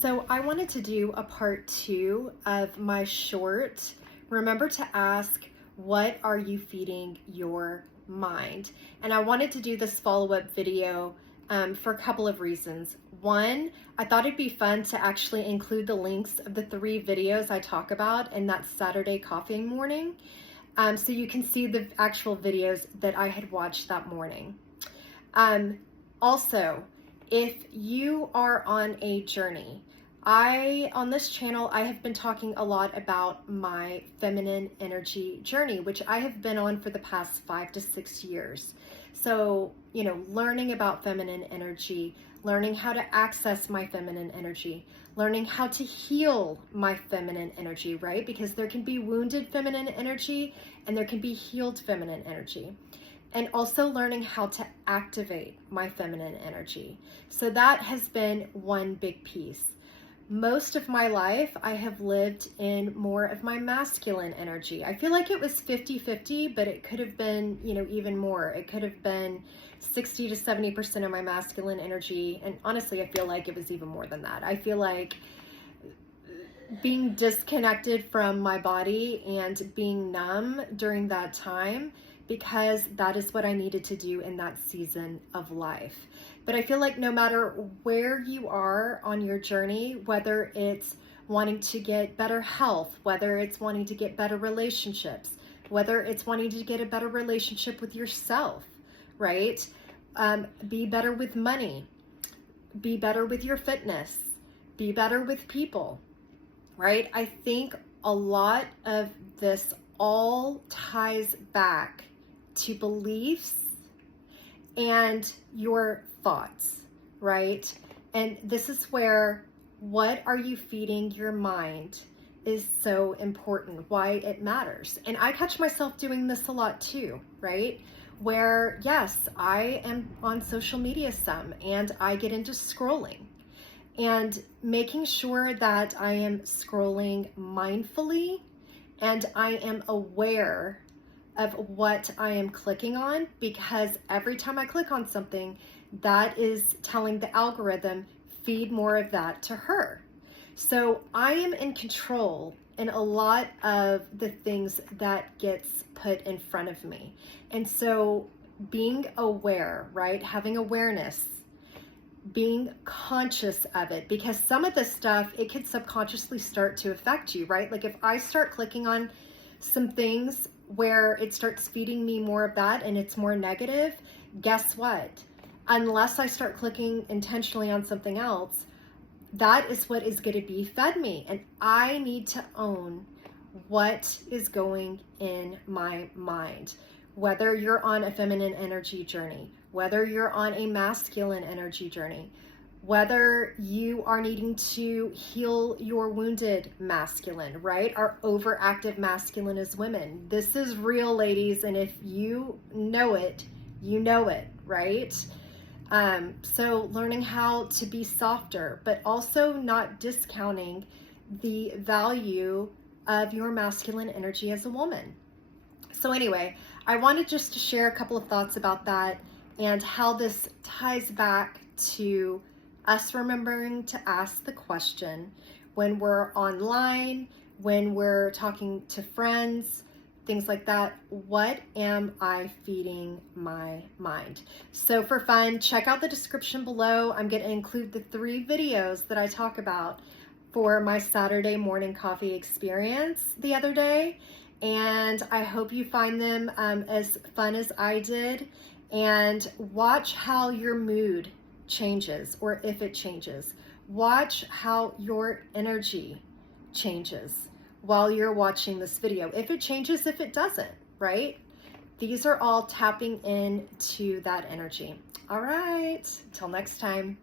So I wanted to do a part 2 of my short. Remember to ask, what are you feeding your mind? And I wanted to do this follow-up video for a couple of reasons. One, I thought it'd be fun to actually include the links of the 3 videos I talk about in that Saturday coffee morning. So you can see the actual videos that I had watched that morning. Also, if you are on a journey, on this channel, I have been talking a lot about my feminine energy journey, which I have been on for the past 5 to 6 years. So, learning about feminine energy, learning how to access my feminine energy, learning how to heal my feminine energy, right? Because there can be wounded feminine energy and there can be healed feminine energy. And also learning how to activate my feminine energy. So that has been one big piece. Most of my life, I have lived in more of my masculine energy. I feel like it was 50-50, but it could have been, even more. It could have been 60 to 70% of my masculine energy. And honestly, I feel like it was even more than that. I feel like being disconnected from my body and being numb during that time, because that is what I needed to do in that season of life. But I feel like no matter where you are on your journey, whether it's wanting to get better health, whether it's wanting to get better relationships, whether it's wanting to get a better relationship with yourself, right? Be better with money, be better with your fitness, be better with people, right? I think a lot of this all ties back to beliefs and your thoughts, right? And this is where what are you feeding your mind is so important, why it matters. And I catch myself doing this a lot too, right? Where, yes, I am on social media some and I get into scrolling and making sure that I am scrolling mindfully and I am aware of what I am clicking on, because every time I click on something, that is telling the algorithm, feed more of that to her. So I am in control in a lot of the things that gets put in front of me. And so being aware, right? Having awareness, being conscious of it, because some of this stuff, it could subconsciously start to affect you, right? Like if I start clicking on some things where it starts feeding me more of that and it's more negative, guess what? Unless I start clicking intentionally on something else, that is what is going to be fed me. And I need to own what is going in my mind. Whether you're on a feminine energy journey, whether you're on a masculine energy journey, whether you are needing to heal your wounded masculine, right? Our overactive masculine as women. This is real, ladies, and if you know it, right? So learning how to be softer, but also not discounting the value of your masculine energy as a woman. So anyway, I wanted just to share a couple of thoughts about that and how this ties back to us remembering to ask the question when we're online, when we're talking to friends, things like that. What am I feeding my mind? So for fun, check out the description below. I'm going to include the 3 videos that I talk about for my Saturday morning coffee experience the other day. And I hope you find them as fun as I did. And watch how your mood changes, or if it changes. Watch how your energy changes while you're watching this video. If it changes, if it doesn't, right? These are all tapping into that energy. All right, till next time.